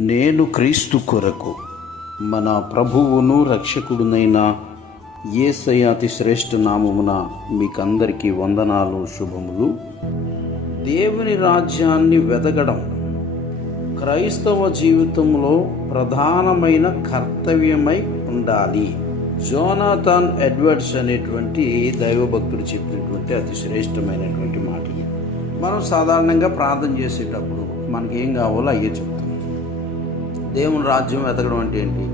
నేను క్రీస్తు కొరకు మన ప్రభువును రక్షకుడునైన ఏసయాతి అతి శ్రేష్ఠ నామమున మీకందరికీ వందనాలు శుభములు. దేవుని రాజ్యాన్ని వెదగడం క్రైస్తవ జీవితంలో ప్రధానమైన కర్తవ్యమై ఉండాలి. జోనాథాన్ ఎడ్వర్డ్స్ అనేటువంటి దైవభక్తుడు చెప్పినటువంటి అతి శ్రేష్టమైనటువంటి మాట మనం సాధారణంగా ప్రార్థన చేసేటప్పుడు మనకేం కావాలో అయ్యే చెప్తాం. దేవుని రాజ్యం వెతకడం అంటే ఏంటి?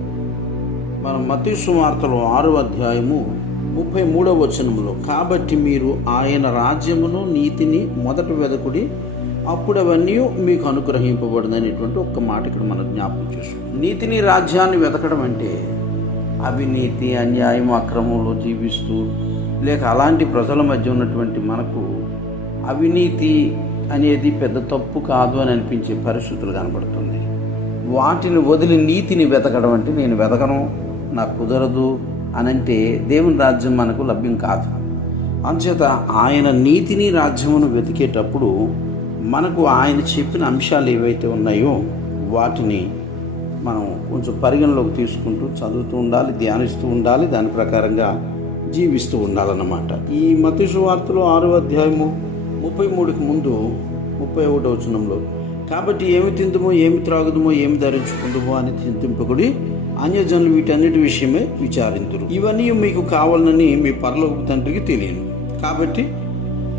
మనం మతీ సువార్తలో ఆరు అధ్యాయము ముప్పై మూడవ వచనములో కాబట్టి మీరు ఆయన రాజ్యమును నీతిని మొదట వెదకుడి అప్పుడు అవన్నీ మీకు అనుగ్రహింపబడింది అనేటువంటి ఒక్క మాట ఇక్కడ మనం జ్ఞాపకం చేసుకుంటాం. నీతిని రాజ్యాన్ని వెతకడం అంటే అవినీతి అన్యాయం అక్రమంలో జీవిస్తూ లేక అలాంటి ప్రజల మధ్య ఉన్నటువంటి మనకు అవినీతి అనేది పెద్ద తప్పు కాదు అని అనిపించే పరిస్థితులు కనబడుతుంది వాటిని వదిలి నీతిని వెతకడం అంటే నేను వెతకను నాకు కుదరదు అని అంటే దేవుని రాజ్యం మనకు లభ్యం కాదు. అంచేత ఆయన నీతిని రాజ్యమును వెతికేటప్పుడు మనకు ఆయన చెప్పిన అంశాలు ఏవైతే ఉన్నాయో వాటిని మనం కొంచెం పరిగణలోకి తీసుకుంటూ చదువుతూ ఉండాలి ధ్యానిస్తూ ఉండాలి దాని ప్రకారంగా జీవిస్తూ ఉండాలన్నమాట. ఈ మతీసు వార్తలో ఆరో అధ్యాయము ముప్పై మూడుకి ముందు ముప్పై ఒకటో వచనంలో కాబట్టి ఏమి తిందుమో ఏమి త్రాగుదుమో ఏమి ధరించుకుందుమో అని చింతింపకుడి అన్యజనులు వీటన్నిటి విషయమే విచారింతురు. ఇవన్నీ మీకు కావాలని మీ పరలోక తండ్రికి తెలియను. కాబట్టి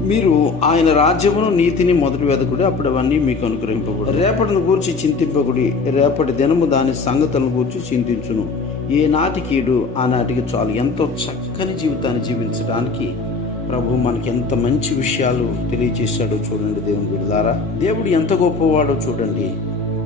మీరు ఆయన రాజ్యమును నీతిని మొదటి వెదకుడి అప్పుడు అవన్నీ మీకు అనుగ్రహింపకూడదు రేపటిని గూర్చి చింతింపకుడి రేపటి దినము దాని సంగతులను గూర్చి చింతించును. ఏ నాటికీడు ఆనాటికి చాలు. ఎంతో చక్కని జీవితాన్ని జీవించడానికి ప్రభు మనకి ఎంత మంచి విషయాలు తెలియచేశాడో చూడండి దేవుని బిడ్డలారా. దేవుడు ఎంత గొప్పవాడో చూడండి.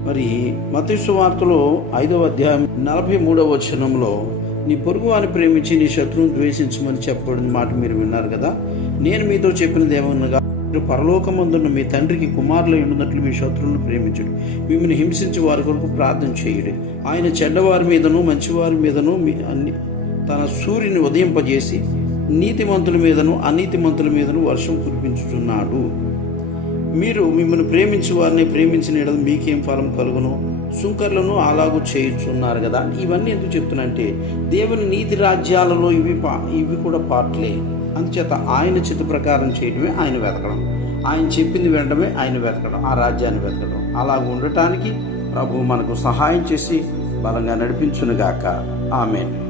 మరి మతీసు వార్తలో ఐదవ అధ్యాయం నలభై మూడవ వచనంలో నీ పొరుగు వారిని ప్రేమించి నీ శత్రువును ద్వేషించమని చెప్పబడిన మాట మీరు విన్నారు కదా. నేను మీతో చెప్పినది ఏమనగా మీరు పరలోకమందున్న మీ తండ్రికి కుమారులు ఉండినట్లు మీ శత్రువులను ప్రేమించుడు. మిమ్మల్ని హింసించి వారి కొరకు ప్రార్థన చేయుడు. ఆయన చెడ్డవారి మీదను మంచివారి మీదను మీ అన్ని తన సూర్యుని ఉదయింపజేసి నీతిమంతుల మీదను అనీతిమంతుల మీదను వర్షం కురిపించుచున్నాడు. మీరు మిమ్మల్ని ప్రేమించు వారిని ప్రేమించిన యెడల మీకేం ఫలం కలుగును? సుంకర్లను అలాగూ చేయుచున్నారు కదా? ఇవన్నీ ఎందుకు చెప్తున్నంటే దేవుని నీతి రాజ్యాలలో ఇవి పా ఇవి కూడా పార్ట్లే. అందుచేత ఆయన చిత్త ప్రకారం చేయడమే ఆయన వెతకడం. ఆయన చెప్పింది వినడమే ఆయన వెతకడం ఆ రాజ్యాన్ని వెతకడం. అలా ఉండటానికి ప్రభు మనకు సహాయం చేసి బలంగా నడిపించునుగాక. ఆమెను.